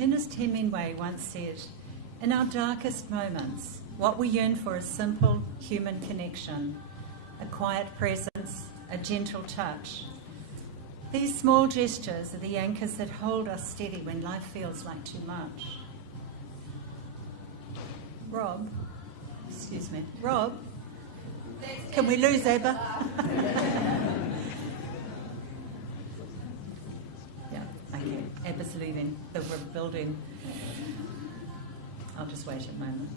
Ernest Hemingway once said, "In our darkest moments, what we yearn for is simple human connection, a quiet presence, a gentle touch. These small gestures are the anchors that hold us steady when life feels like too much." Rob, can we lose Abba? Yeah, okay. Abba's leaving the building. I'll just wait a moment.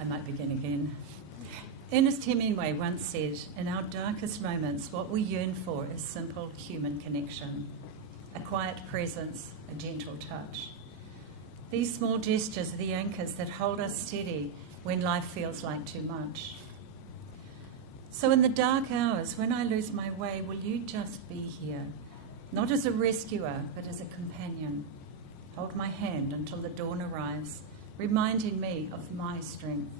I might begin again. Ernest Hemingway once said, "In our darkest moments, what we yearn for is simple human connection, a quiet presence, a gentle touch. These small gestures are the anchors that hold us steady when life feels like too much." So in the dark hours, when I lose my way, will you just be here, not as a rescuer, but as a companion? Hold my hand until the dawn arrives, reminding me of my strength.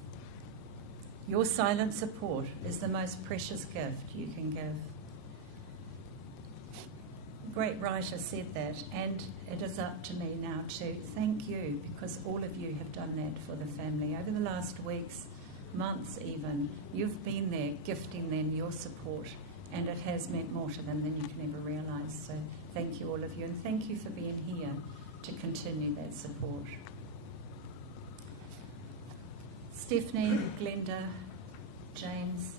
Your silent support is the most precious gift you can give. A great writer said that, and it is up to me now to thank you, because all of you have done that for the family. Over the last weeks, months even, you've been there gifting them your support, and it has meant more to them than you can ever realise. So thank you, all of you, and thank you for being here to continue that support. Stephanie, Glenda, James,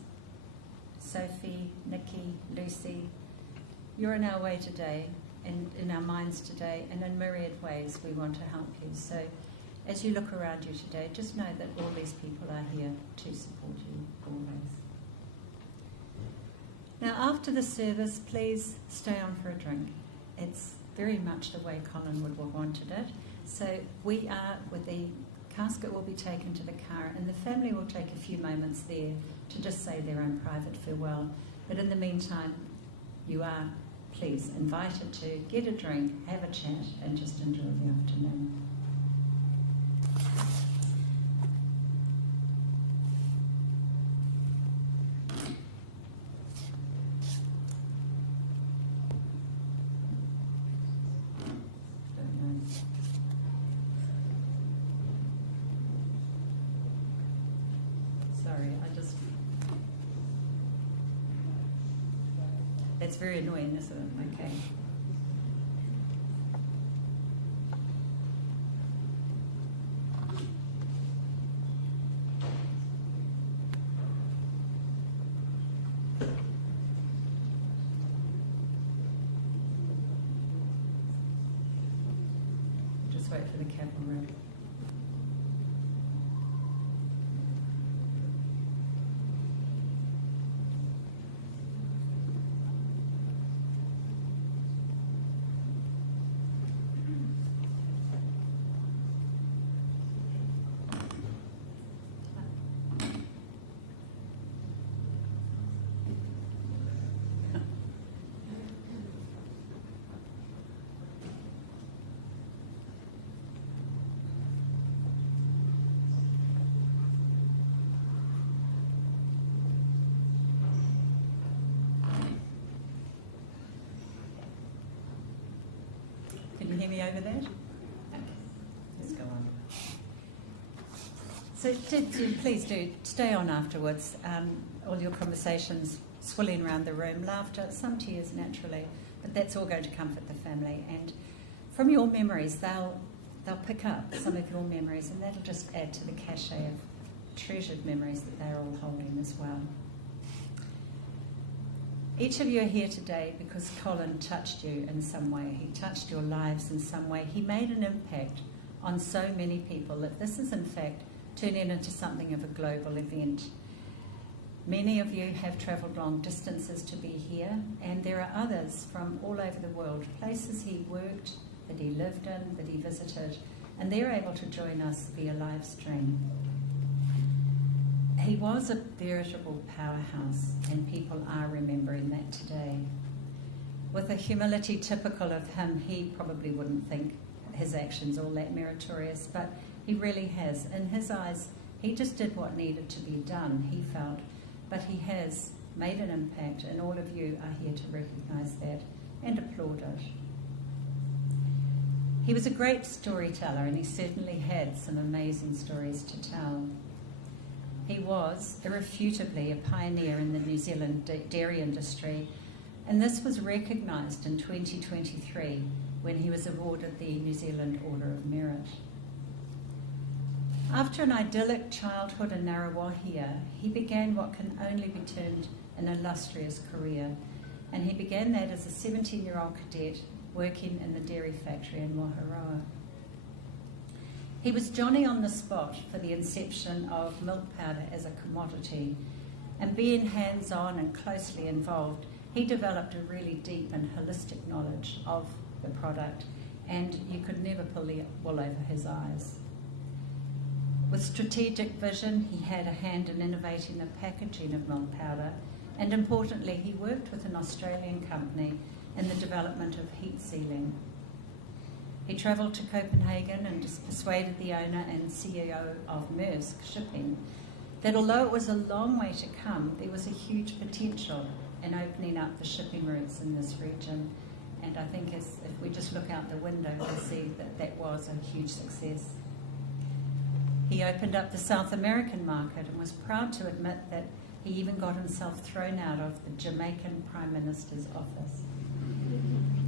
Sophie, Nikki, Lucy, you're in our way today, and in our minds today, and in myriad ways we want to help you. So as you look around you today, just know that all these people are here to support you always. Now after the service, please stay on for a drink. It's very much the way Colin would have wanted it. So we are, with the casket will be taken to the car, and the family will take a few moments there to just say their own private farewell. But in the meantime, you are, please, invited to get a drink, have a chat, and just enjoy the afternoon. That's very annoying, isn't it? Okay. Just wait for the cap and wrap. Can you hear me over that? Okay, let's go on. So please do stay on afterwards. All your conversations swirling around the room, laughter, some tears naturally, but that's all going to comfort the family. And from your memories, they'll pick up some of your memories, and that'll just add to the cachet of treasured memories that they're all holding as well. Each of you are here today because Colin touched you in some way. He touched your lives in some way. He made an impact on so many people that this is in fact turning into something of a global event. Many of you have travelled long distances to be here, and there are others from all over the world, places he worked, that he lived in, that he visited, and they're able to join us via live stream. He was a veritable powerhouse, and people are remembering that today. With a humility typical of him, he probably wouldn't think his actions all that meritorious, but he really has. In his eyes, he just did what needed to be done, he felt, but he has made an impact, and all of you are here to recognise that and applaud it. He was a great storyteller, and he certainly had some amazing stories to tell. He was irrefutably a pioneer in the New Zealand dairy industry, and this was recognised in 2023 when he was awarded the New Zealand Order of Merit. After an idyllic childhood in Ngaruawahia, he began what can only be termed an illustrious career, and he began that as a 17-year-old cadet working in the dairy factory in Waharoa. He was Johnny on the spot for the inception of milk powder as a commodity, and being hands-on and closely involved, he developed a really deep and holistic knowledge of the product, and you could never pull the wool over his eyes. With strategic vision, he had a hand in innovating the packaging of milk powder, and importantly, he worked with an Australian company in the development of heat sealing. He travelled to Copenhagen and persuaded the owner and CEO of Maersk Shipping that although it was a long way to come, there was a huge potential in opening up the shipping routes in this region. And I think if we just look out the window, we'll see that that was a huge success. He opened up the South American market and was proud to admit that he even got himself thrown out of the Jamaican Prime Minister's office.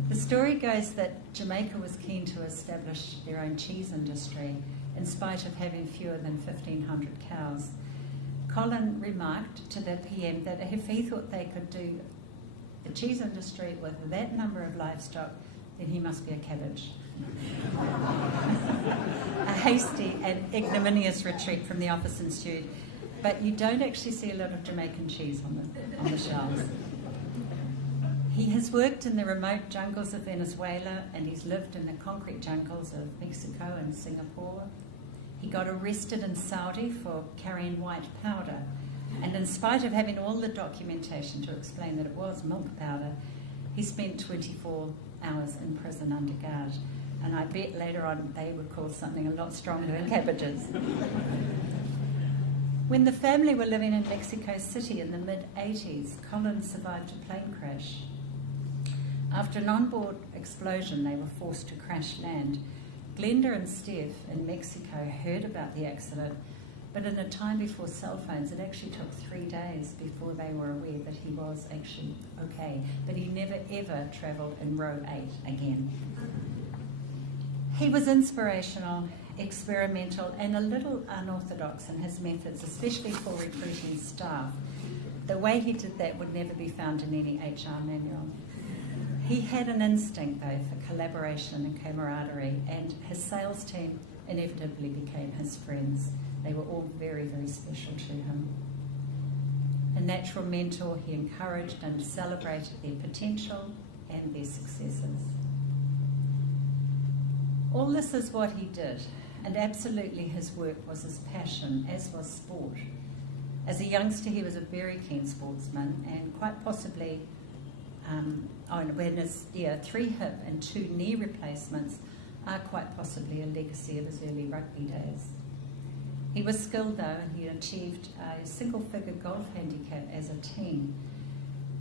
The story goes that Jamaica was keen to establish their own cheese industry in spite of having fewer than 1,500 cows. Colin remarked to the PM that if he thought they could do the cheese industry with that number of livestock, then he must be a cabbage. A hasty and ignominious retreat from the office ensued, but you don't actually see a lot of Jamaican cheese on the shelves. He has worked in the remote jungles of Venezuela, and he's lived in the concrete jungles of Mexico and Singapore. He got arrested in Saudi for carrying white powder, and in spite of having all the documentation to explain that it was milk powder, he spent 24 hours in prison under guard. And I bet later on they would call something a lot stronger than cabbages. When the family were living in Mexico City in the mid-80s, Colin survived a plane crash. After an onboard explosion, they were forced to crash land. Glenda and Steph in Mexico heard about the accident, but in a time before cell phones, it actually took 3 days before they were aware that he was actually okay. But he never ever travelled in row 8 again. He was inspirational, experimental, and a little unorthodox in his methods, especially for recruiting staff. The way he did that would never be found in any HR manual. He had an instinct, though, for collaboration and camaraderie, and his sales team inevitably became his friends. They were all very, very special to him. A natural mentor, he encouraged and celebrated their potential and their successes. All this is what he did, and absolutely his work was his passion, as was sport. As a youngster, he was a very keen sportsman, and quite possibly, when 3 hip and 2 knee replacements are quite possibly a legacy of his early rugby days. He was skilled, though, and he achieved a single-figure golf handicap as a teen.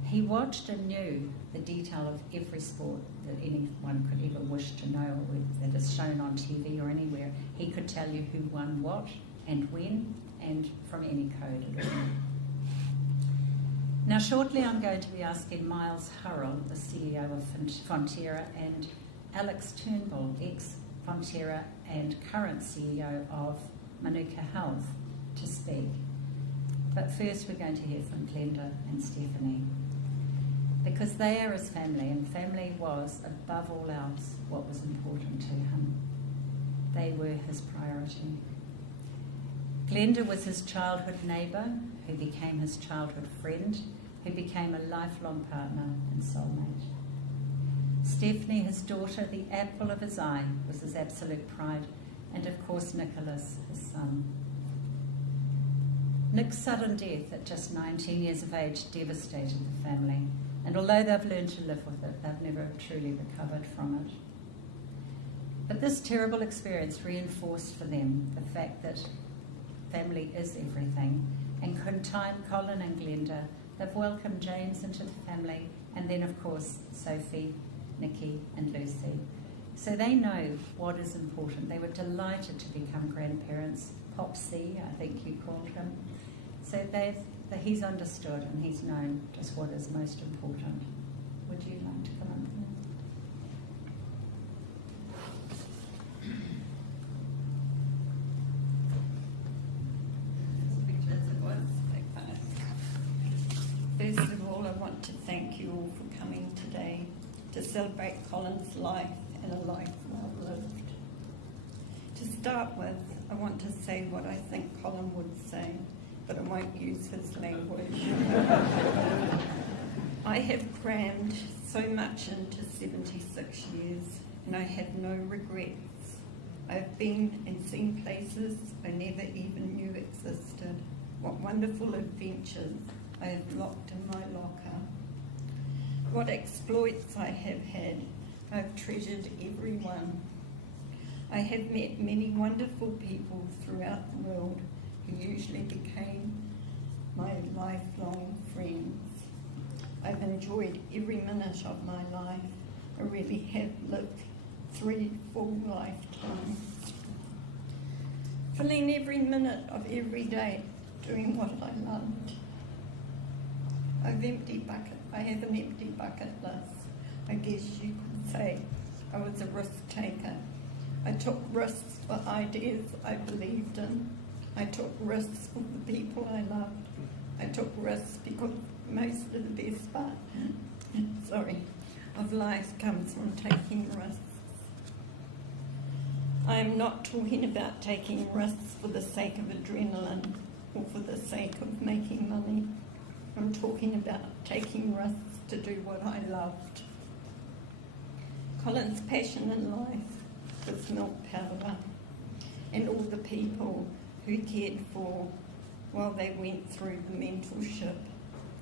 He watched and knew the detail of every sport that anyone could ever wish to know, that is shown on TV or anywhere. He could tell you who won what and when, and from any code at all. Now, shortly I'm going to be asking Miles Hurrell, the CEO of Fonterra, and Alex Turnbull, ex-Fonterra and current CEO of Manuka Health, to speak. But first we're going to hear from Glenda and Stephanie, because they are his family, and family was, above all else, what was important to him. They were his priority. Glenda was his childhood neighbour, who became his childhood friend, who became a lifelong partner and soulmate. Stephanie, his daughter, the apple of his eye, was his absolute pride, and of course Nicholas, his son. Nick's sudden death at just 19 years of age devastated the family, and although they've learned to live with it, they've never truly recovered from it. But this terrible experience reinforced for them the fact that family is everything, and in time, Colin and Glenda have welcomed James into the family, and then of course Sophie, Nikki and Lucy. So they know what is important. They were delighted to become grandparents. Popsy, I think you called him. So he's understood and he's known just what is most important. Would you like to come up? First of all, I want to thank you all for coming today to celebrate Colin's life and a life well lived. To start with, I want to say what I think Colin would say, but I won't use his language. I have crammed so much into 76 years, and I have no regrets. I've been and seen places I never even knew existed. What wonderful adventures I have locked in my locker. What exploits I have had. I've treasured every one. I have met many wonderful people throughout the world who usually became my lifelong friends. I've enjoyed every minute of my life. I really have lived 3 full lifetimes. Filling every minute of every day doing what I loved. I have an empty bucket list. I guess you could say I was a risk taker. I took risks for ideas I believed in. I took risks for the people I loved. I took risks because most of the best part of life comes from taking risks. I am not talking about taking risks for the sake of adrenaline or for the sake of making money. I'm talking about taking risks to do what I loved. Colin's passion in life was milk powder and all the people who cared for while they went through the mentorship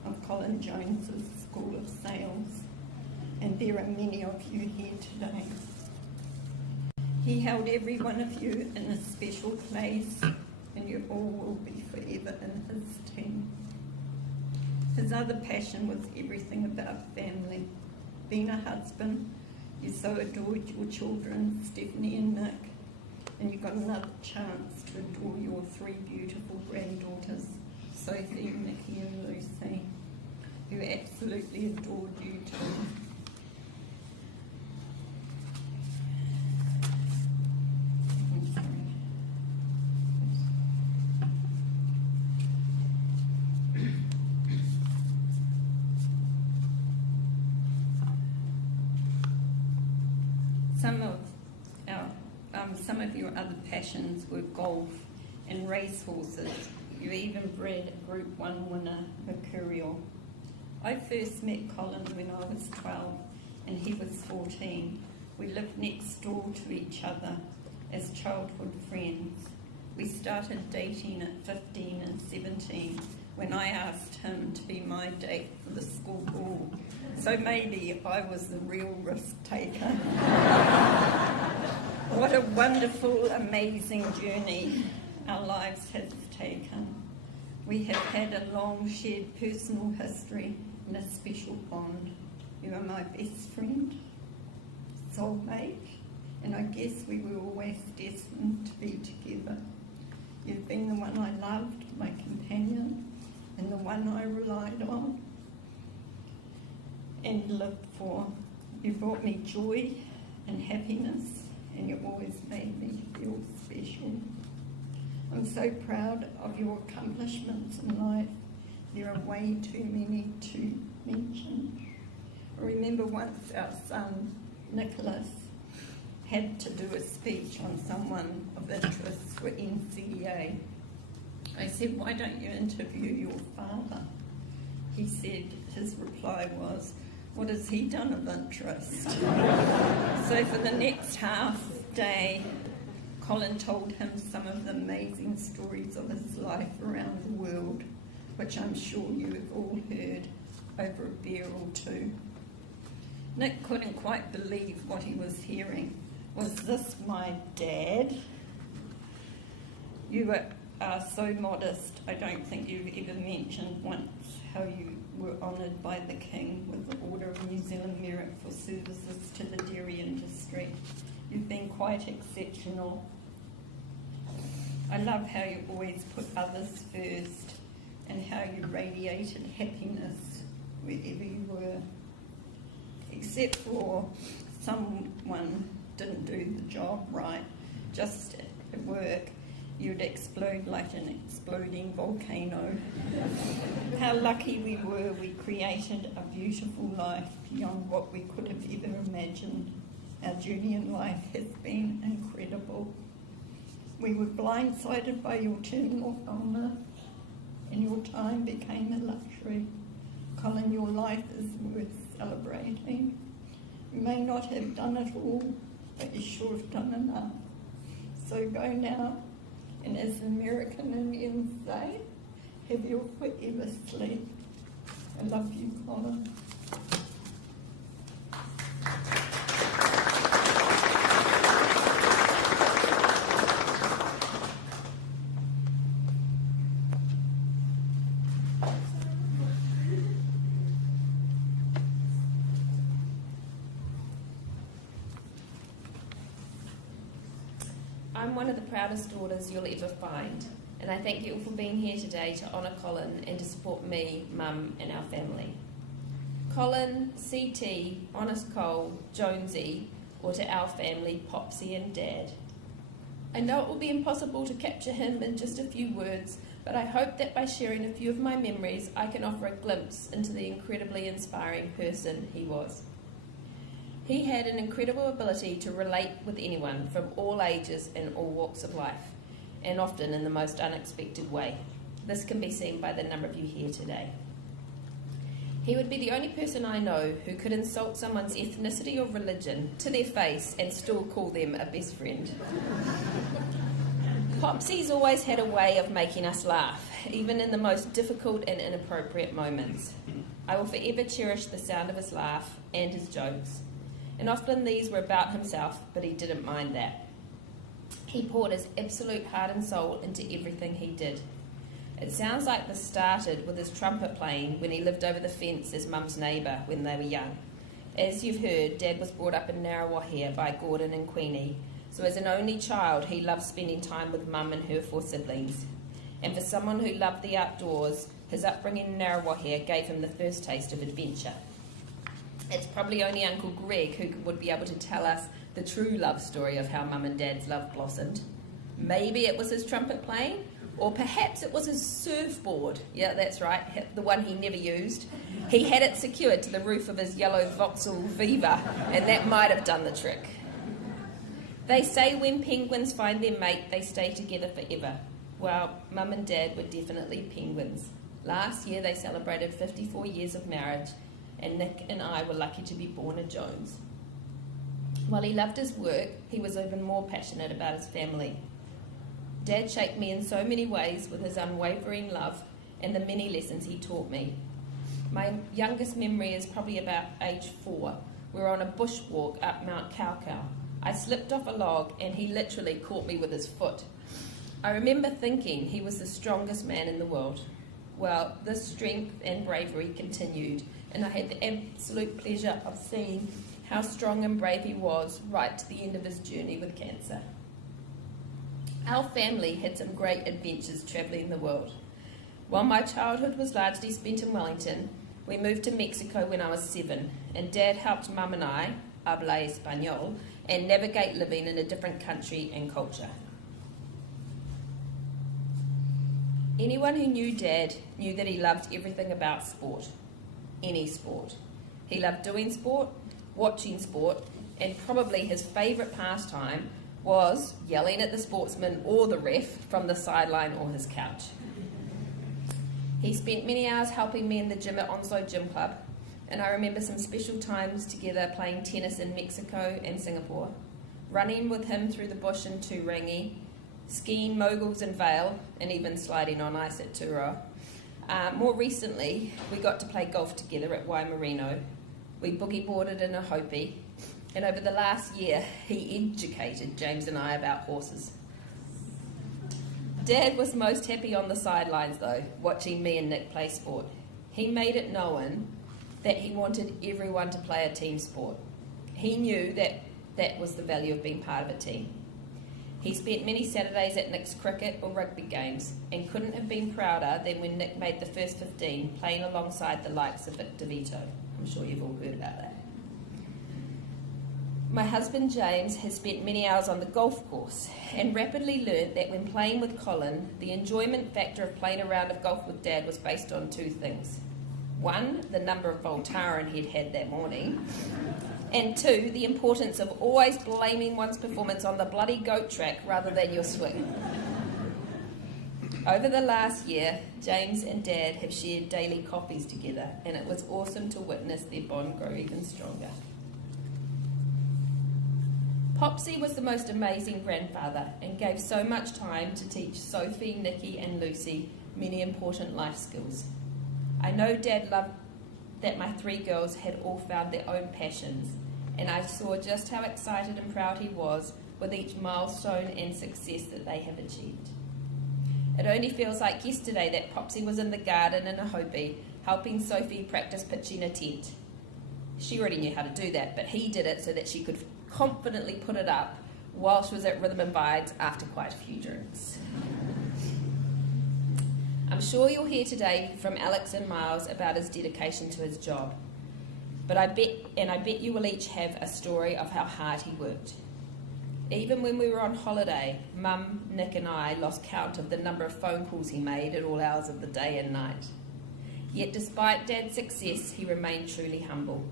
of Colin Jones's School of Sales. And there are many of you here today. He held every one of you in a special place, and you all will be forever in his team. His other passion was everything about family. Being a husband, you so adored your children, Stephanie and Nick, and you got another chance to adore your 3 beautiful granddaughters, Sophie, Nikki and Lucy, who absolutely adored you too. Some of your other passions were golf and racehorses. You even bred a Group 1 winner, Mercurial. I first met Colin when I was 12 and he was 14. We lived next door to each other as childhood friends. We started dating at 15 and 17 when I asked him to be my date for the school ball. So maybe I was the real risk taker. What a wonderful, amazing journey our lives have taken. We have had a long shared personal history and a special bond. You are my best friend, soulmate, and I guess we were always destined to be together. You've been the one I loved, my companion, and the one I relied on and lived for. You brought me joy and happiness, and you always made me feel special. I'm so proud of your accomplishments in life. There are way too many to mention. I remember once our son, Nicholas, had to do a speech on someone of interest for NCEA. I said, why don't you interview your father? He said, his reply was, what has he done of interest? So for the next half day, Colin told him some of the amazing stories of his life around the world, which I'm sure you have all heard over a beer or two. Nick couldn't quite believe what he was hearing. Was this my dad? You are so modest. I don't think you've ever mentioned once how you were honoured by the King with the Order of New Zealand Merit for services to the dairy industry. You've been quite exceptional. I love how you always put others first and how you radiated happiness wherever you were. Except for someone didn't do the job right, just at work, you'd explode like an exploding volcano. How lucky we were we created a beautiful life beyond what we could have ever imagined. Our journey in life has been incredible. We were blindsided by your terminal illness, and your time became a luxury. Colin, your life is worth celebrating. You may not have done it all, but you sure have done enough. So go now, and as the American Indians say, have your forever sleep. I love you, Colin. I'm one of the proudest daughters you'll ever find, and I thank you all for being here today to honour Colin and to support me, Mum, and our family. Colin, CT, Honest Cole, Jonesy, or to our family, Popsy and Dad. I know it will be impossible to capture him in just a few words, but I hope that by sharing a few of my memories, I can offer a glimpse into the incredibly inspiring person he was. He had an incredible ability to relate with anyone from all ages and all walks of life, and often in the most unexpected way. This can be seen by the number of you here today. He would be the only person I know who could insult someone's ethnicity or religion to their face and still call them a best friend. Popsy's always had a way of making us laugh, even in the most difficult and inappropriate moments. I will forever cherish the sound of his laugh and his jokes. And often these were about himself, but he didn't mind that. He poured his absolute heart and soul into everything he did. It sounds like this started with his trumpet playing when he lived over the fence as Mum's neighbour when they were young. As you've heard, Dad was brought up in Ngaruawahia by Gordon and Queenie, so as an only child he loved spending time with Mum and her 4 siblings. And for someone who loved the outdoors, his upbringing in Ngaruawahia gave him the first taste of adventure. It's probably only Uncle Greg who would be able to tell us the true love story of how Mum and Dad's love blossomed. Maybe it was his trumpet playing, or perhaps it was his surfboard. Yeah, that's right, the one he never used. He had it secured to the roof of his yellow Vauxhall Viva, and that might have done the trick. They say when penguins find their mate, they stay together forever. Well, Mum and Dad were definitely penguins. Last year they celebrated 54 years of marriage, and Nick and I were lucky to be born a Jones. While he loved his work, he was even more passionate about his family. Dad shaped me in so many ways with his unwavering love and the many lessons he taught me. My youngest memory is probably about age 4. We were on a bushwalk up Mount Kaukau. I slipped off a log and he literally caught me with his foot. I remember thinking he was the strongest man in the world. Well, this strength and bravery continued, and I had the absolute pleasure of seeing how strong and brave he was right to the end of his journey with cancer. Our family had some great adventures travelling the world. While my childhood was largely spent in Wellington, we moved to Mexico when I was 7, and Dad helped Mum and I, habla español, and navigate living in a different country and culture. Anyone who knew Dad knew that he loved everything about sport, any sport. He loved doing sport, watching sport, and probably his favourite pastime was yelling at the sportsman or the ref from the sideline or his couch. He spent many hours helping me in the gym at Onslow Gym Club, and I remember some special times together playing tennis in Mexico and Singapore. running with him through the bush in Turangi, skiing moguls in Vale, and even sliding on ice at Turoa. More recently, we got to play golf together at Waimarino. We boogie-boarded in a Hopi, and over the last year, he educated James and I about horses. Dad was most happy on the sidelines, though, watching me and Nick play sport. He made it known that he wanted everyone to play a team sport. He knew that was the value of being part of a team. He spent many Saturdays at Nick's cricket or rugby games and couldn't have been prouder than when Nick made the first 15 playing alongside the likes of Victor Vito. I'm sure you've all heard about that. My husband James has spent many hours on the golf course and rapidly learnt that when playing with Colin, the enjoyment factor of playing a round of golf with Dad was based on two things. One, the number of Voltaren he'd had that morning, and two, the importance of always blaming one's performance on the bloody goat track rather than your swing. Over the last year, James and Dad have shared daily coffees together, and it was awesome to witness their bond grow even stronger. Popsy was the most amazing grandfather and gave so much time to teach Sophie, Nikki and Lucy many important life skills. I know Dad loved that my three girls had all found their own passions, and I saw just how excited and proud he was with each milestone and success that they have achieved. It only feels like yesterday that Popsy was in the garden in a Hopi helping Sophie practice pitching a tent. She already knew how to do that, but he did it so that she could confidently put it up while she was at Rhythm and Vibes after quite a few drinks. I'm sure you'll hear today from Alex and Miles about his dedication to his job, but I bet you will each have a story of how hard he worked. Even when we were on holiday, Mum, Nick and I lost count of the number of phone calls he made at all hours of the day and night. Yet despite Dad's success, he remained truly humble.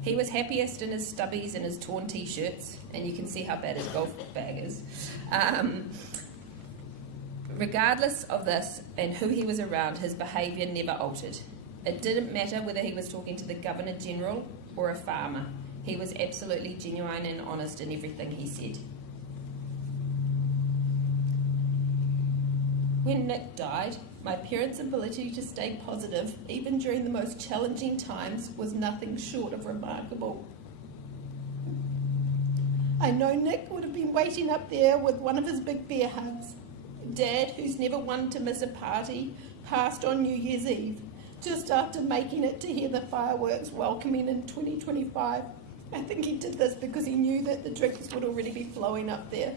He was happiest in his stubbies and his torn t-shirts, and you can see how bad his golf bag is. Regardless of this and who he was around, his behaviour never altered. It didn't matter whether he was talking to the Governor-General or a farmer. He was absolutely genuine and honest in everything he said. When Nick died, my parents' ability to stay positive, even during the most challenging times, was nothing short of remarkable. I know Nick would have been waiting up there with one of his big bear hugs. Dad, who's never one to miss a party, passed on New Year's Eve, just after making it to hear the fireworks welcoming in 2025. I think he did this because he knew that the drinks would already be flowing up there.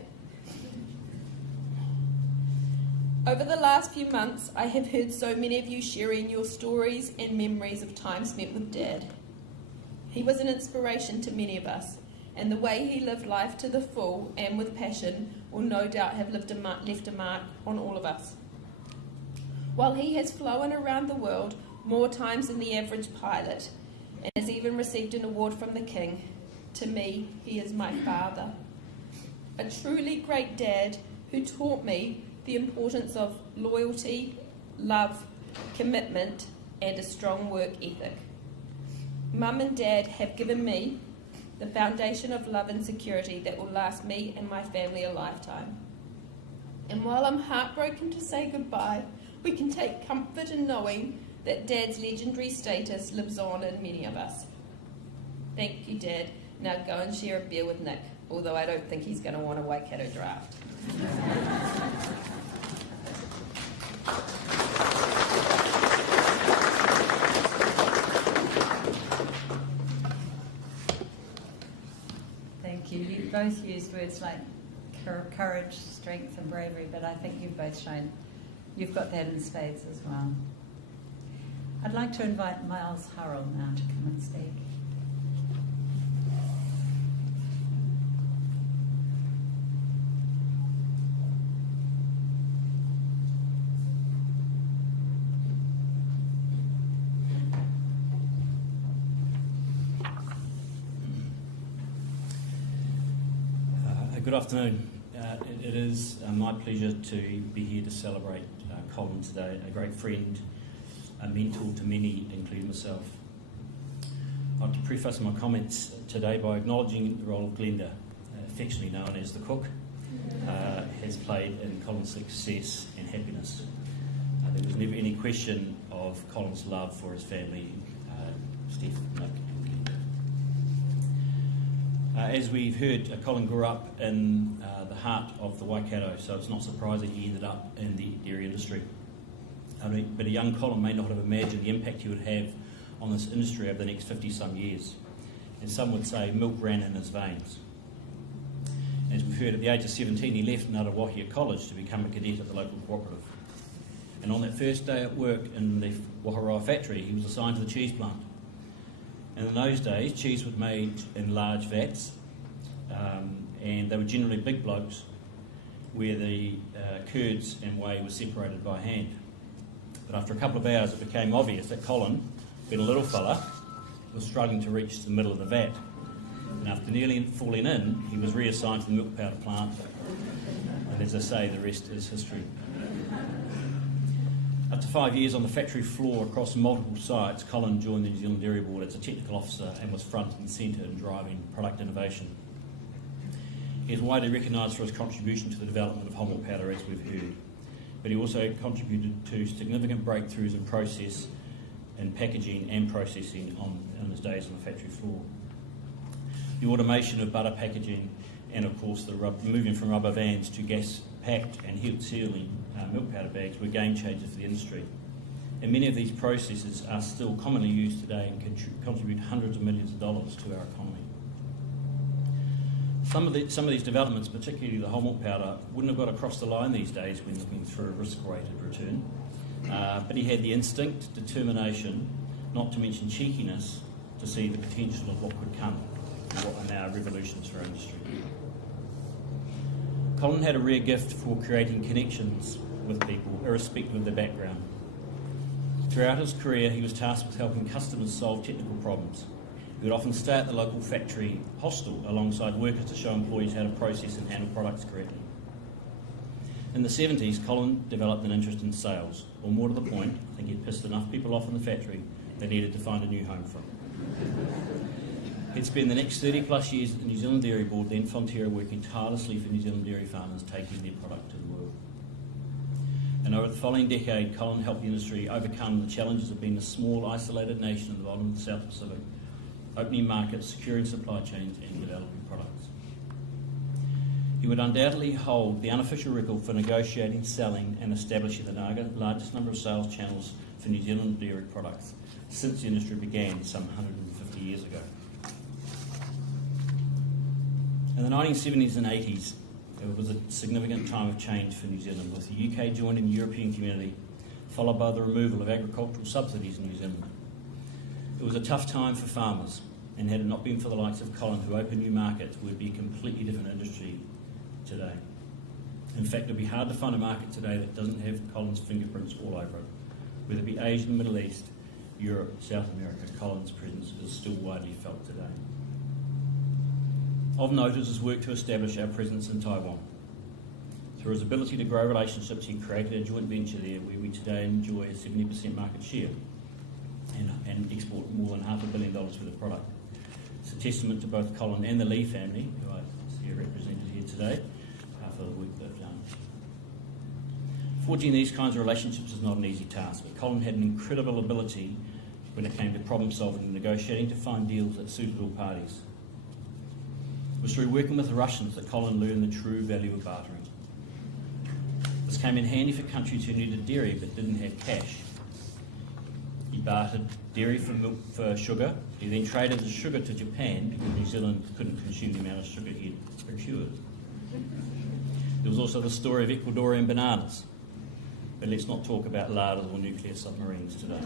Over the last few months, I have heard so many of you sharing your stories and memories of time spent with Dad. He was an inspiration to many of us, and the way he lived life to the full and with passion will no doubt have left a mark on all of us. While he has flown around the world more times than the average pilot, and has even received an award from the King, to me, he is my father. A truly great dad who taught me the importance of loyalty, love, commitment, and a strong work ethic. Mum and Dad have given me the foundation of love and security that will last me and my family a lifetime. And while I'm heartbroken to say goodbye, we can take comfort in knowing that Dad's legendary status lives on in many of us. Thank you, Dad. Now go and share a beer with Nick, although I don't think he's going to want a Waikato draft. Thank you. You both used words like courage, strength and bravery, but I think you've both shown you've got that in spades as well. I'd like to invite Miles Hurrell now to come and speak. Good afternoon. It is my pleasure to be here to celebrate Colin today, a great friend, a mentor to many, including myself. I'd like to preface my comments today by acknowledging the role of Glenda, affectionately known as the Cook, has played in Colin's success and happiness. There was never any question of Colin's love for his family, Steph, Nick, and Kelly. As we've heard, Colin grew up in the heart of the Waikato, so it's not surprising he ended up in the dairy industry. But a young Colin may not have imagined the impact he would have on this industry over the next 50-some years. And some would say milk ran in his veins. As we've heard, at the age of 17, he left Ngaruawahia College to become a cadet at the local cooperative. And on that first day at work in the Waharoa factory, he was assigned to the cheese plant. And in those days, cheese was made in large vats, and they were generally big blokes where the curds and whey were separated by hand. But after a couple of hours, it became obvious that Colin, being a little fella, was struggling to reach the middle of the vat. And after nearly falling in, he was reassigned to the milk powder plant. And as I say, the rest is history. After 5 years on the factory floor across multiple sites, Colin joined the New Zealand Dairy Board as a technical officer and was front and centre in driving product innovation. He is widely recognised for his contribution to the development of whole milk powder, as we've heard, but he also contributed to significant breakthroughs in process in packaging and processing in his days on the factory floor. The automation of butter packaging and, of course, the moving from rubber vans to gas-packed and heat sealing milk powder bags were game changers for the industry. And many of these processes are still commonly used today and contribute hundreds of millions of dollars to our economy. Some of these developments, particularly the whole milk powder, wouldn't have got across the line these days when looking through a risk-weighted return. But he had the instinct, determination, not to mention cheekiness, to see the potential of what could come and what are now revolutions for our industry. Colin had a rare gift for creating connections with people, irrespective of their background. Throughout his career, he was tasked with helping customers solve technical problems. He would often stay at the local factory hostel alongside workers to show employees how to process and handle products correctly. In the 70s, Colin developed an interest in sales, or more to the point, I think he'd pissed enough people off in the factory they needed to find a new home for him. He'd spent the next 30 plus years at the New Zealand Dairy Board, then Fonterra, working tirelessly for New Zealand dairy farmers, taking their product to the world. And over the following decade, Colin helped the industry overcome the challenges of being a small, isolated nation in the bottom of the South Pacific, opening markets, securing supply chains, and developing products. He would undoubtedly hold the unofficial record for negotiating, selling, and establishing the largest number of sales channels for New Zealand dairy products since the industry began some 150 years ago. In the 1970s and 80s, it was a significant time of change for New Zealand, with the UK joining the European community, followed by the removal of agricultural subsidies in New Zealand. It was a tough time for farmers, and had it not been for the likes of Colin, who opened new markets, we would be a completely different industry today. In fact, it would be hard to find a market today that doesn't have Colin's fingerprints all over it. Whether it be Asia, the Middle East, Europe, South America, Colin's presence is still widely felt today. Of note is his work to establish our presence in Taiwan. Through his ability to grow relationships, he created a joint venture there where we today enjoy a 70% market share and export more than $500 million worth of product. It's a testament to both Colin and the Lee family, who I see are represented here today, for the work they've done. Forging these kinds of relationships is not an easy task, but Colin had an incredible ability when it came to problem solving and negotiating to find deals that suited all parties. It was through working with the Russians that Colin learned the true value of bartering. This came in handy for countries who needed dairy but didn't have cash. He bartered dairy for milk for sugar. He then traded the sugar to Japan because New Zealand couldn't consume the amount of sugar he'd procured. There was also the story of Ecuadorian bananas. But let's not talk about larders or nuclear submarines today.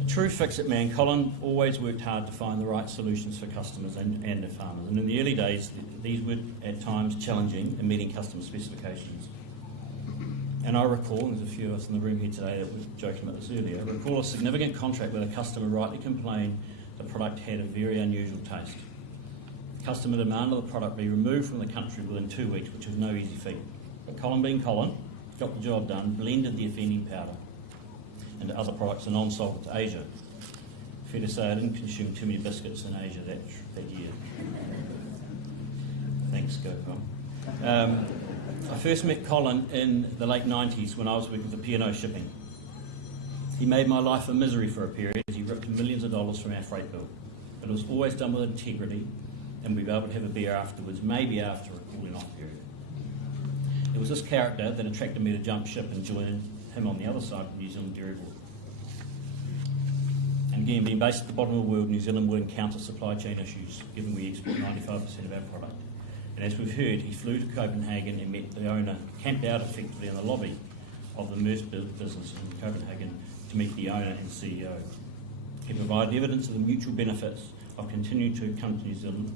A true fix-it man, Colin always worked hard to find the right solutions for customers and their farmers. And in the early days, these were at times challenging in meeting customer specifications. And I recall, and there's a few of us in the room here today that were joking about this earlier, I recall a significant contract where the customer rightly complained the product had a very unusual taste. The customer demanded the product be removed from the country within 2 weeks, which was no easy feat. But Colin, being Colin, got the job done, blended the offending powder into other products and on-sold it to Asia. Fair to say I didn't consume too many biscuits in Asia that year. Thanks, GoCom. I first met Colin in the late 90s when I was working for P&O Shipping. He made my life a misery for a period as he ripped millions of dollars from our freight bill. But it was always done with integrity, and we'd be able to have a beer afterwards, maybe after a cooling off period. It was this character that attracted me to jump ship and join him on the other side of the New Zealand dairy board. And again, being based at the bottom of the world, New Zealand would encounter supply chain issues, given we export 95% of our product. And as we've heard, he flew to Copenhagen and met the owner, camped out effectively in the lobby of the Maersk business in Copenhagen to meet the owner and CEO. He provided evidence of the mutual benefits of continuing to come to New Zealand.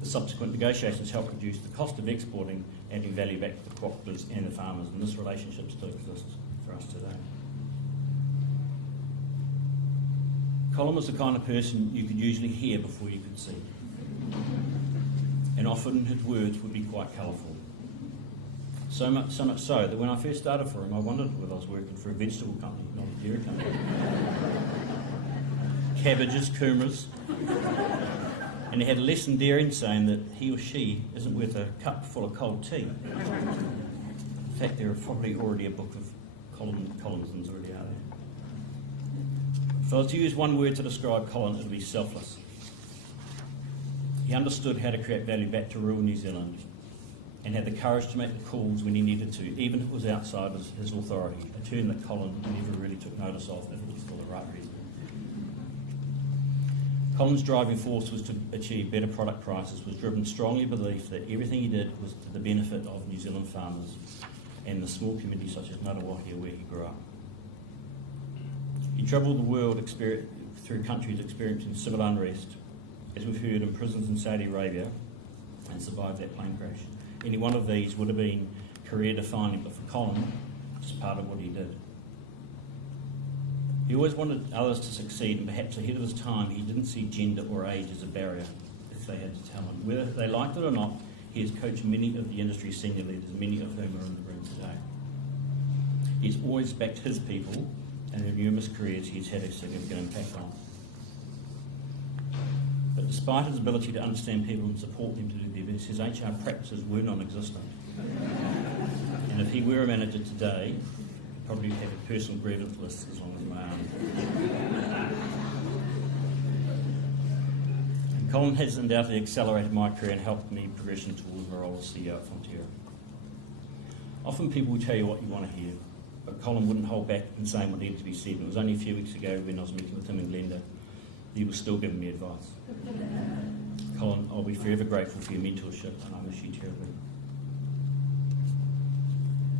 The subsequent negotiations helped reduce the cost of exporting, adding value back to the cooperatives and the farmers, and this relationship still exists for us today. Colin was the kind of person you could usually hear before you could see. And often his words would be quite colourful. So much so that when I first started for him, I wondered whether I was working for a vegetable company, not a dairy company. Cabbages, kumaras. And he had a lesson daring saying that he or she isn't worth a cup full of cold tea. In fact, there are probably already a book of Collinsons already out there. If I was to use one word to describe Colin, it would be selfless. He understood how to create value back to rural New Zealand and had the courage to make the calls when he needed to, even if it was outside his authority, a turn that Colin never really took notice of if it was for the right reason. Colin's driving force was to achieve better product prices, was driven strongly by the belief that everything he did was to the benefit of New Zealand farmers and the small communities such as Ngarawahia where he grew up. He travelled the world through countries experiencing civil unrest, as we've heard, in prisons in Saudi Arabia, and survived that plane crash. Any one of these would have been career-defining, but for Colin, it's part of what he did. He always wanted others to succeed, and perhaps ahead of his time, he didn't see gender or age as a barrier if they had talent. Whether they liked it or not, he has coached many of the industry's senior leaders, many of whom are in the room today. He's always backed his people, and in numerous careers he's had a significant impact on. But despite his ability to understand people and support them to do their best, his HR practices were non-existent. And if he were a manager today, he'd probably have a personal grievance list as long as my arm. And Colin has undoubtedly accelerated my career and helped me progression towards my role as CEO at Fonterra. Often people will tell you what you want to hear, but Colin wouldn't hold back in saying what needed to be said. And it was only a few weeks ago when I was meeting with him in Glenda, he was still giving me advice. Colin, I'll be forever grateful for your mentorship, and I miss you terribly.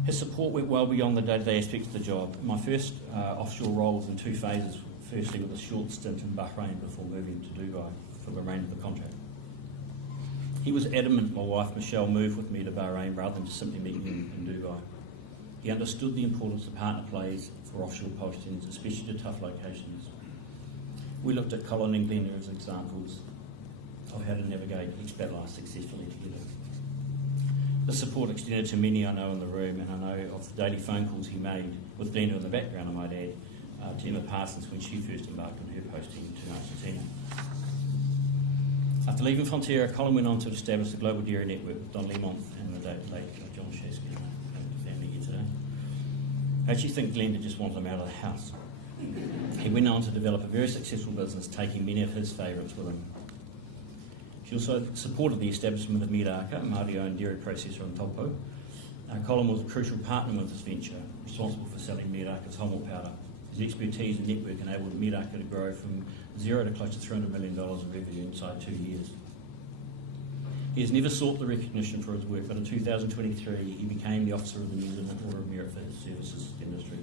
His support went well beyond the day-to-day aspects of the job. My first offshore role was in two phases. Firstly, with a short stint in Bahrain before moving to Dubai for the remainder of the contract. He was adamant my wife Michelle move with me to Bahrain rather than just simply meeting him in Dubai. He understood the importance a partner plays for offshore postings, especially to tough locations. We looked at Colin and Glenda as examples of how to navigate expat life successfully together. The support extended to many I know in the room, and I know of the daily phone calls he made with Glenda in the background, I might add, to Emma Parsons when she first embarked on her posting to Argentina. After leaving Fonterra, Colin went on to establish the Global Dairy Network with Don Lemont and the late John Shasky, the family here today. I actually think Glenda just wanted him out of the house. He went on to develop a very successful business, taking many of his favourites with him. She also supported the establishment of Miraka, a Māori-owned dairy processor in Taupo. Colin was a crucial partner with this venture, responsible for selling Miraka's whole milk powder. His expertise and network enabled Miraka to grow from zero to close to $300 million in revenue inside 2 years. He has never sought the recognition for his work, but in 2023 he became the Officer of the New Zealand Order of Merit for his services industry.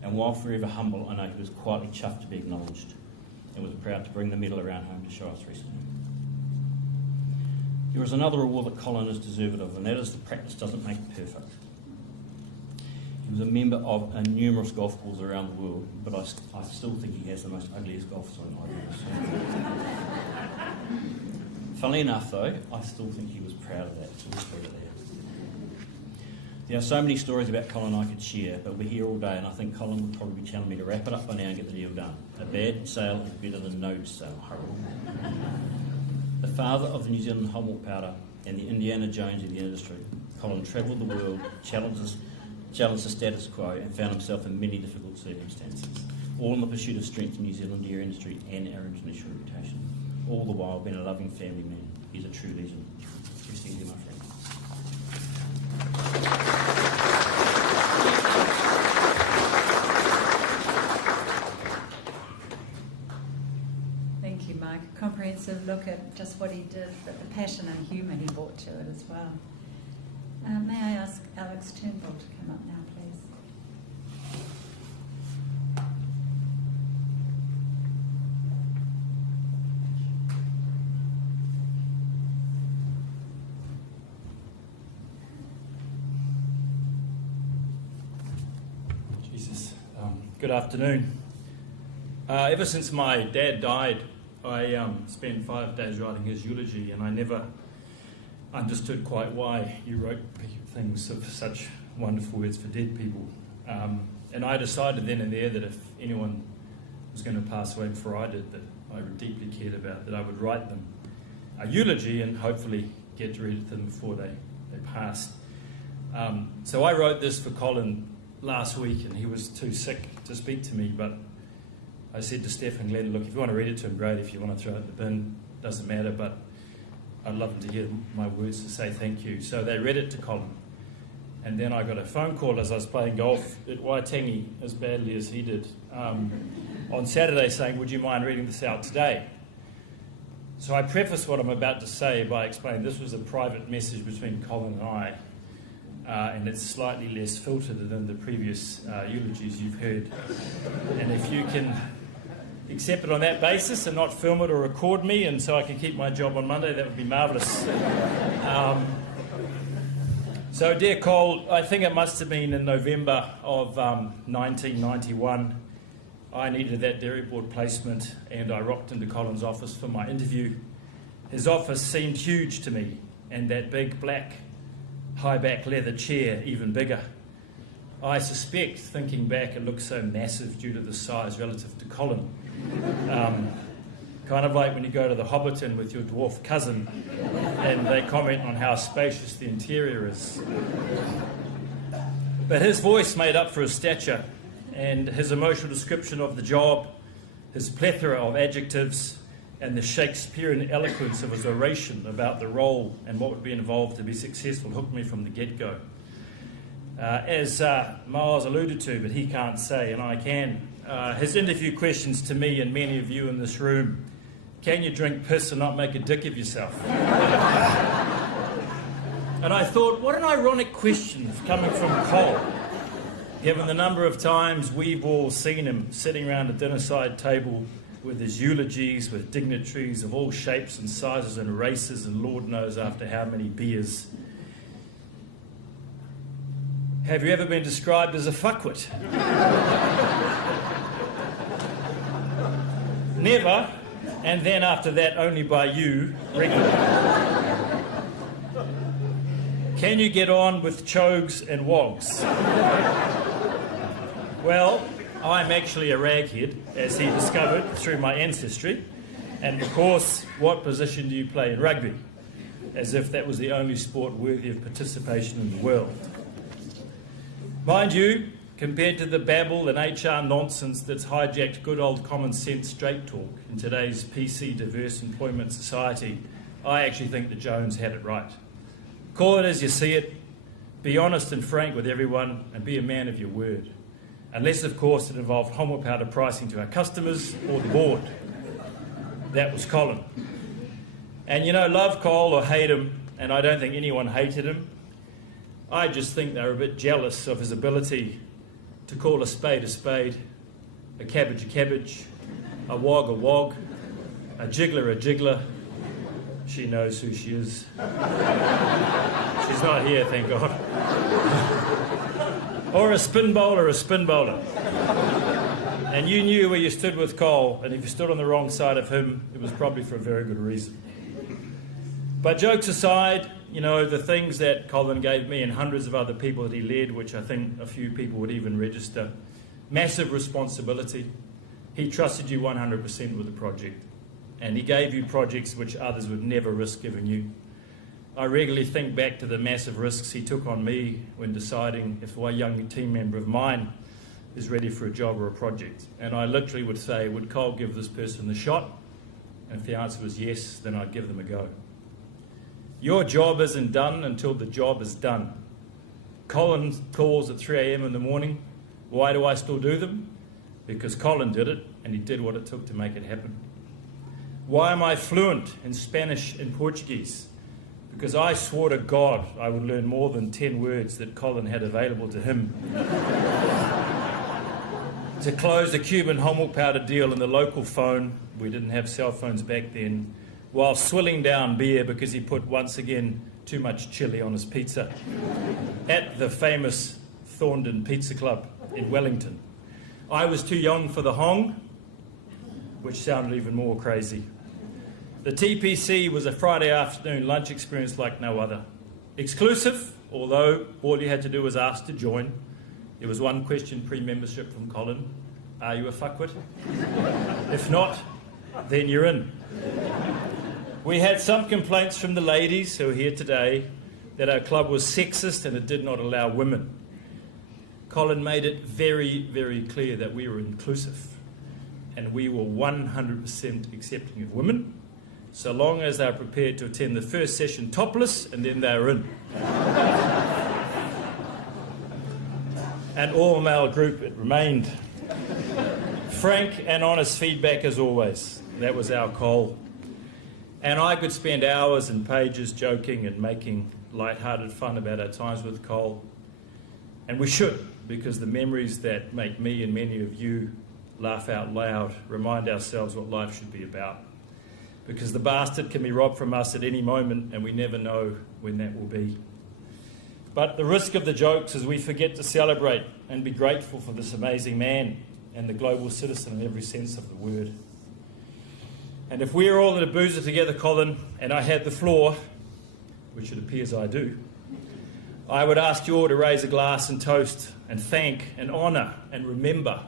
And while forever humble, I know he was quietly chuffed to be acknowledged and was proud to bring the medal around home to show us recently. There is another award that Colin is deserving of, and that is the practice doesn't make perfect. He was a member of numerous golf courses around the world, but I still think he has the most ugliest golf swing I've ever seen. Funnily enough though, I still think he was proud of that, so we'll leave it there. There are so many stories about Colin I could share, but we're here all day, and I think Colin would probably be telling me to wrap it up by now and get the deal done. A bad sale is better than no sale. The father of the New Zealand whole milk powder and the Indiana Jones of the industry, Colin travelled the world, challenged the status quo, and found himself in many difficult circumstances, all in the pursuit of strength in New Zealand dairy industry and our international reputation. All the while being a loving family man. He's a true legend. Rest easy, my friend. Thank you, Mike. A comprehensive look at just what he did, but the passion and humour he brought to it as well. May I ask Alex Turnbull to come up now, please? Jesus. Good afternoon. Ever since my dad died, I spent 5 days writing his eulogy, and I never understood quite why you wrote things of such wonderful words for dead people. And I decided then and there that if anyone was going to pass away before I did, that I deeply cared about, that I would write them a eulogy and hopefully get to read it to them before they passed. So I wrote this for Colin last week, and he was too sick to speak to me, but I said to Steph and Glenn, look, if you want to read it to him, great. If you want to throw it in the bin, doesn't matter, but I'd love him to hear my words to say thank you. So they read it to Colin. And then I got a phone call as I was playing golf at Waitangi, as badly as he did, on Saturday saying, would you mind reading this out today? So I preface what I'm about to say by explaining this was a private message between Colin and I, and it's slightly less filtered than the previous eulogies you've heard. And if you can accept it on that basis and not film it or record me, and so I can keep my job on Monday, that would be marvellous. So, dear Cole, I think it must have been in November of 1991. I needed that dairy board placement, and I rocked into Colin's office for my interview. His office seemed huge to me, and that big black high-back leather chair even bigger. I suspect, thinking back, it looks so massive due to the size relative to Colin. Kind of like when you go to the Hobbiton with your dwarf cousin and they comment on how spacious the interior is. But his voice made up for his stature, and his emotional description of the job, his plethora of adjectives, and the Shakespearean eloquence of his oration about the role and what would be involved to be successful hooked me from the get-go. As Miles alluded to, but he can't say, and I can, his interview questions to me and many of you in this room: can you drink piss and not make a dick of yourself? And I thought, what an ironic question coming from Cole, given the number of times we've all seen him sitting around a dinner-side table with his eulogies, with dignitaries of all shapes and sizes and races, and Lord knows after how many beers. Have you ever been described as a fuckwit? Never, and then after that only by you regularly. Can you get on with chogues and wogs? Well, I'm actually a raghead, as he discovered through my ancestry. And of course, what position do you play in rugby? As if that was the only sport worthy of participation in the world. Mind you, compared to the babble and HR nonsense that's hijacked good old common sense straight talk in today's PC diverse employment society, I actually think that Jones had it right. Call it as you see it, be honest and frank with everyone, and be a man of your word. Unless, of course, it involved whole milk powder pricing to our customers or the board. That was Colin. And you know, love Cole or hate him, and I don't think anyone hated him, I just think they were a bit jealous of his ability to call a spade, a cabbage, a wog, a jiggler. She knows who she is. She's not here, thank God. Or a spin bowler. And you knew where you stood with Cole, and if you stood on the wrong side of him, it was probably for a very good reason. But jokes aside, you know, the things that Colin gave me and hundreds of other people that he led, which I think a few people would even register, massive responsibility. He trusted you 100% with the project, and he gave you projects which others would never risk giving you. I regularly think back to the massive risks he took on me when deciding if a young team member of mine is ready for a job or a project. And I literally would say, would Cole give this person the shot? And if the answer was yes, then I'd give them a go. Your job isn't done until the job is done. Colin calls at 3 a.m. in the morning. Why do I still do them? Because Colin did it, and he did what it took to make it happen. Why am I fluent in Spanish and Portuguese? Because I swore to God I would learn more than 10 words that Colin had available to him to close a Cuban whole milk powder deal in the local phone. We didn't have cell phones back then, while swilling down beer because he put, once again, too much chili on his pizza at the famous Thorndon Pizza Club in Wellington. I was too young for the hong, which sounded even more crazy. The TPC was a Friday afternoon lunch experience like no other. Exclusive, although all you had to do was ask to join. There was one question pre-membership from Colin: are you a fuckwit? If not, then you're in. We had some complaints from the ladies who are here today that our club was sexist and it did not allow women. Colin made it very, very clear that we were inclusive and we were 100% accepting of women, so long as they're prepared to attend the first session topless and then they're in. An all-male group it remained. Frank and honest feedback as always. That was our Cole. And I could spend hours and pages joking and making light-hearted fun about our times with Cole. And we should, because the memories that make me and many of you laugh out loud remind ourselves what life should be about. Because the bastard can be robbed from us at any moment and we never know when that will be. But the risk of the jokes is we forget to celebrate and be grateful for this amazing man and the global citizen in every sense of the word. And if we're all in a boozer together, Colin, and I had the floor, which it appears I do, I would ask you all to raise a glass and toast and thank and honour and remember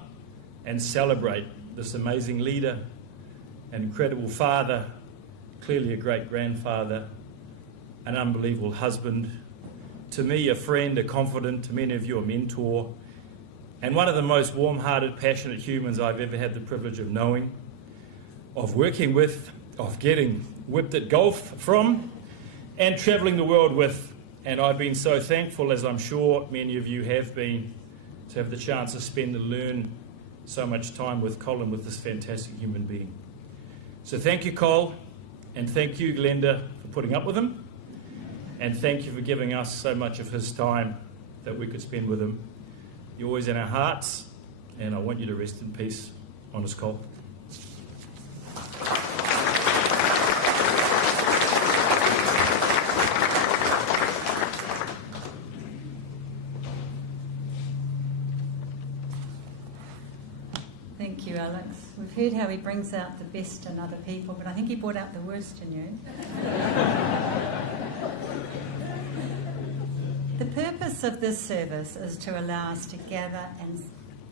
and celebrate this amazing leader, an incredible father, clearly a great-grandfather, an unbelievable husband, to me a friend, a confidant, to many of you a mentor, and one of the most warm-hearted, passionate humans I've ever had the privilege of knowing, of working with, of getting whipped at golf from, and travelling the world with. And I've been so thankful, as I'm sure many of you have been, to have the chance to spend and learn so much time with Colin, with this fantastic human being. So thank you, Cole, and thank you, Glenda, for putting up with him, and thank you for giving us so much of his time that we could spend with him. You're always in our hearts, and I want you to rest in peace, honest Cole. Thank you, Alex. We've heard how he brings out the best in other people, but I think he brought out the worst in you. The purpose of this service is to allow us to gather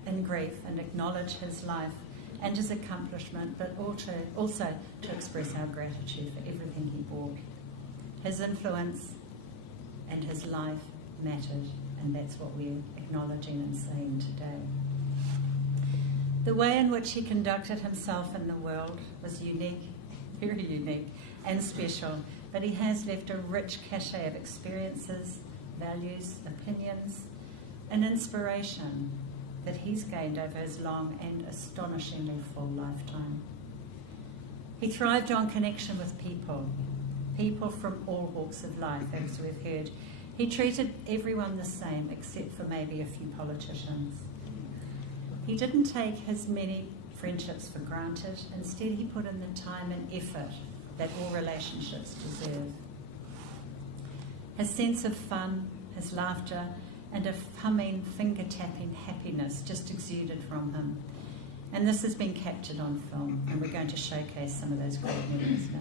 in grief and acknowledge his life and his accomplishment, but also to express our gratitude for everything he brought. His influence and his life mattered, and that's what we're acknowledging and saying today. The way in which he conducted himself in the world was unique, very unique and special, but he has left a rich cachet of experiences, values, opinions, and inspiration that he's gained over his long and astonishingly full lifetime. He thrived on connection with people from all walks of life, as we've heard. He treated everyone the same, except for maybe a few politicians. He didn't take his many friendships for granted. Instead, he put in the time and effort that all relationships deserve. His sense of fun, his laughter, and a humming, finger-tapping happiness just exuded from him. And this has been captured on film, and we're going to showcase some of those great memories now.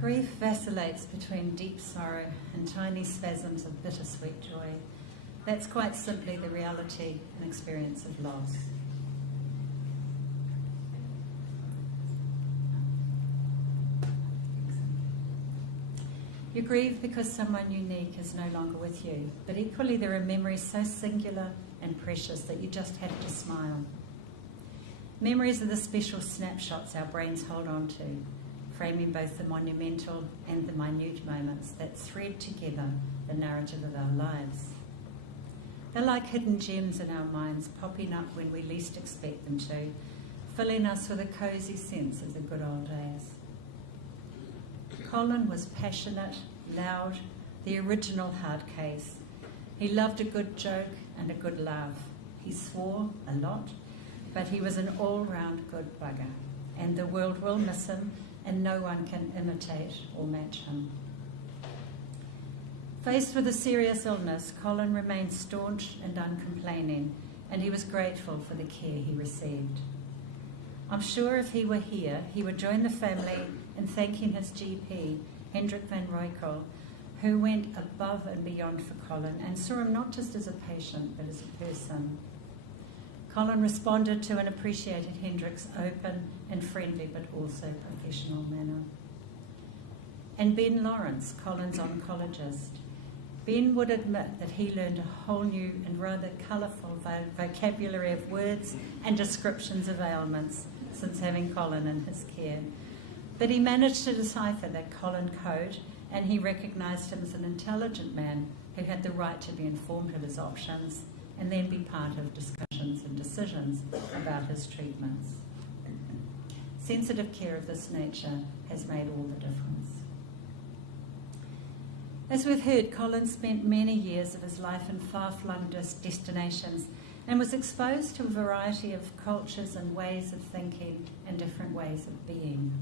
Grief vacillates between deep sorrow and tiny spasms of bittersweet joy. That's quite simply the reality and experience of loss. You grieve because someone unique is no longer with you, but equally there are memories so singular and precious that you just have to smile. Memories are the special snapshots our brains hold on to, framing both the monumental and the minute moments that thread together the narrative of our lives. They're like hidden gems in our minds, popping up when we least expect them to, filling us with a cosy sense of the good old days. Colin was passionate, loud, the original hard case. He loved a good joke and a good laugh. He swore a lot, but he was an all-round good bugger, and the world will miss him, and no one can imitate or match him. Faced with a serious illness, Colin remained staunch and uncomplaining, and he was grateful for the care he received. I'm sure if he were here, he would join the family in thanking his GP, Hendrik van Rooikel, who went above and beyond for Colin and saw him not just as a patient, but as a person. Colin responded to and appreciated Hendrik's open and friendly, but also professional manner. And Ben Lawrence, Colin's oncologist. Ben would admit that he learned a whole new and rather colourful vocabulary of words and descriptions of ailments since having Colin in his care. But he managed to decipher that Colin code, and he recognised him as an intelligent man who had the right to be informed of his options and then be part of discussions and decisions about his treatments. Sensitive care of this nature has made all the difference. As we've heard, Colin spent many years of his life in far-flung destinations and was exposed to a variety of cultures and ways of thinking and different ways of being.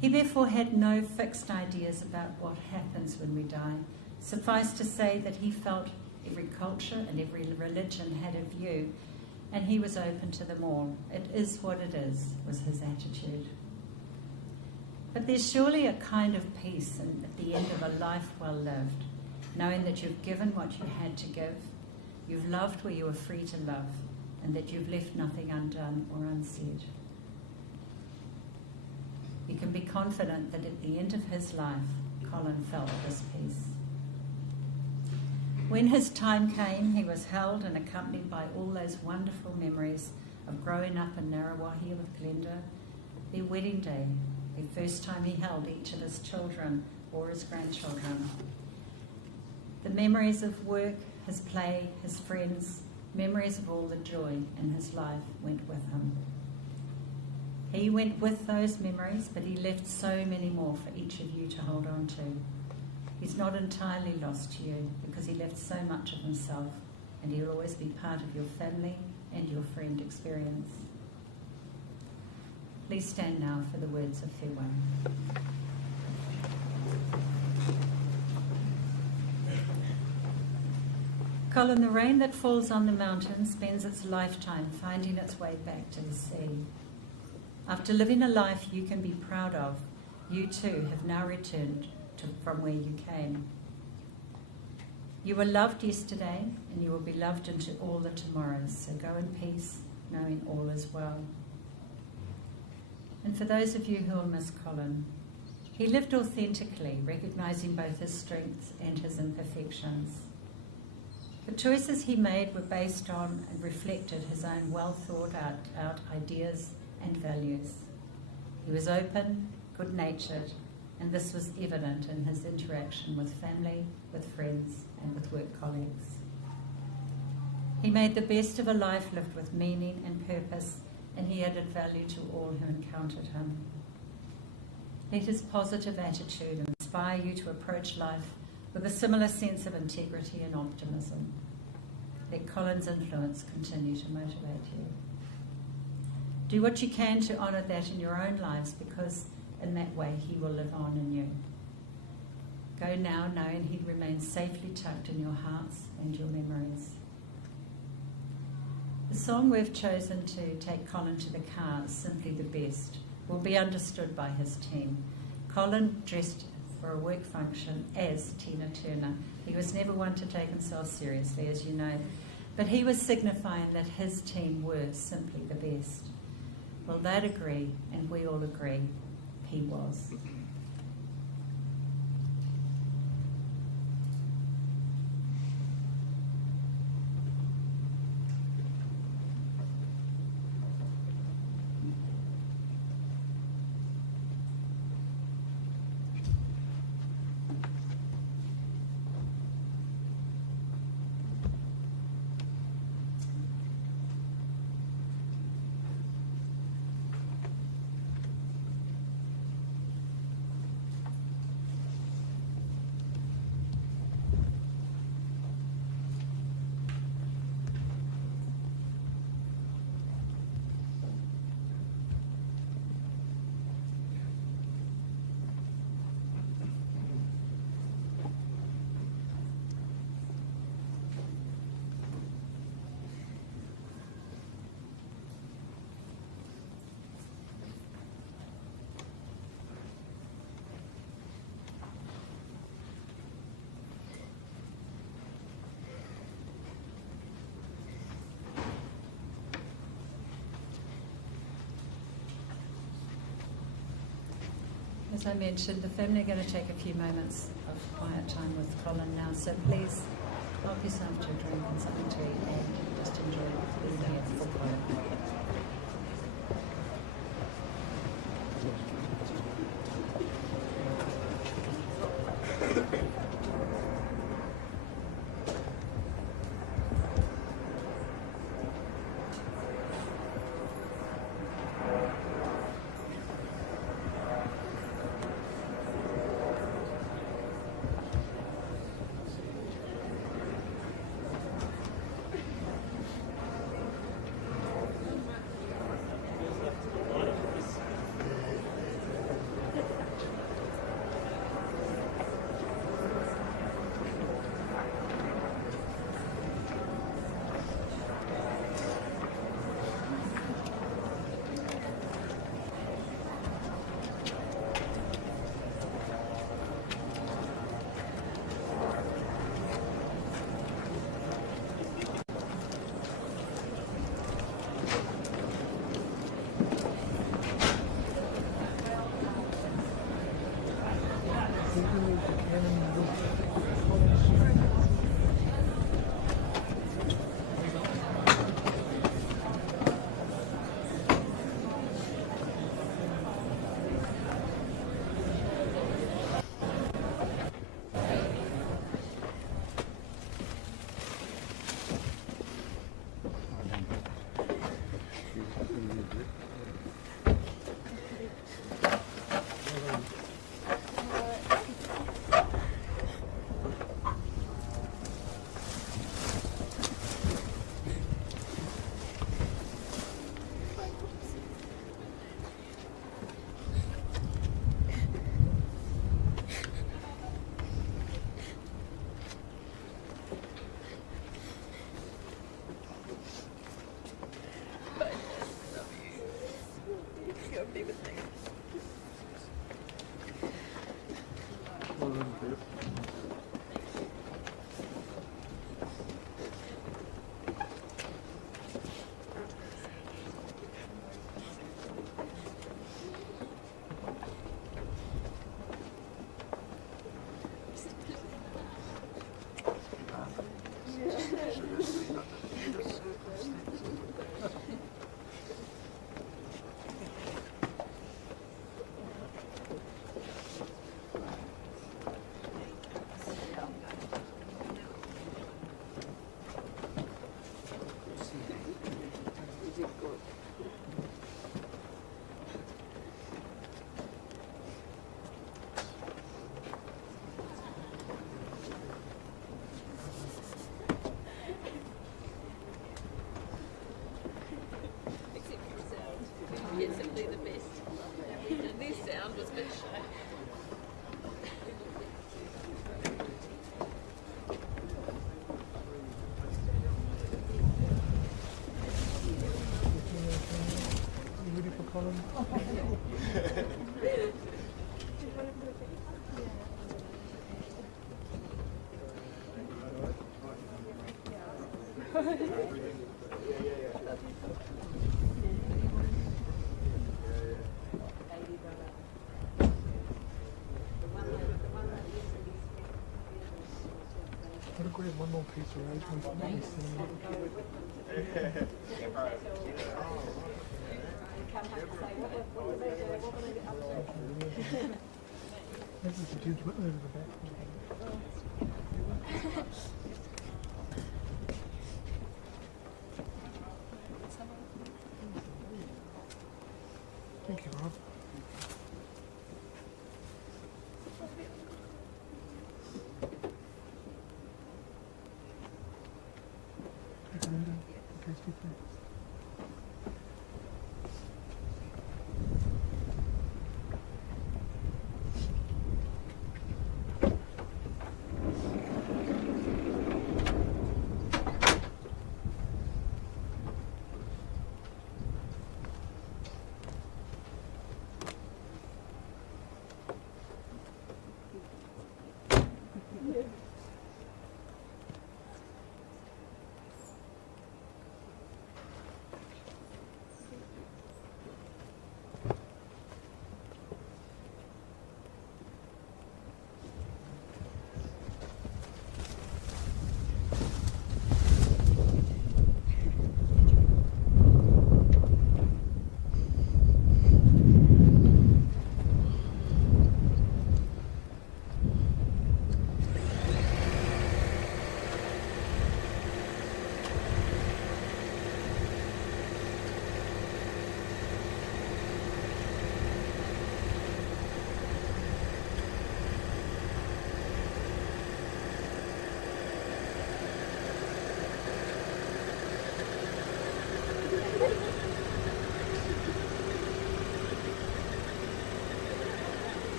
He therefore had no fixed ideas about what happens when we die. Suffice to say that he felt every culture and every religion had a view, and he was open to them all. It is what it is, was his attitude. But there's surely a kind of peace at the end of a life well lived, knowing that you've given what you had to give, you've loved where you were free to love, and that you've left nothing undone or unsaid. You can be confident that at the end of his life, Colin felt this peace. When his time came, he was held and accompanied by all those wonderful memories of growing up in Narrawahi with Glenda, their wedding day, the first time he held each of his children or his grandchildren. The memories of work, his play, his friends, memories of all the joy in his life went with him. He went with those memories, but he left so many more for each of you to hold on to. He's not entirely lost to you because he left so much of himself, and he'll always be part of your family and your friend experience. Please stand now for the words of farewell. Colin, the rain that falls on the mountain spends its lifetime finding its way back to the sea. After living a life you can be proud of, you too have now returned from where you came. You were loved yesterday, and you will be loved into all the tomorrows, so go in peace, knowing all is well. And for those of you who will miss Colin, he lived authentically, recognising both his strengths and his imperfections. The choices he made were based on and reflected his own well thought out ideas and values. He was open, good-natured, and this was evident in his interaction with family, with friends, and with work colleagues. He made the best of a life lived with meaning and purpose, and he added value to all who encountered him. Let his positive attitude inspire you to approach life with a similar sense of integrity and optimism. Let Colin's influence continue to motivate you. Do what you can to honour that in your own lives, because in that way he will live on in you. Go now knowing he remains safely tucked in your hearts and your memories. The song we've chosen to take Colin to the car, Simply the Best, will be understood by his team. Colin dressed for a work function as Tina Turner. He was never one to take himself seriously, as you know, but he was signifying that his team were simply the best. Well, they'd agree, and we all agree, he was. As I mentioned, the family are going to take a few moments of quiet time with Colin now, so please help yourself to a drink and something to eat and just enjoy being here for Colin. I'll grab one more piece of rosemary for me. This is a huge whitlow over the back. Thank you, Rob. Take a window. Okay, step there.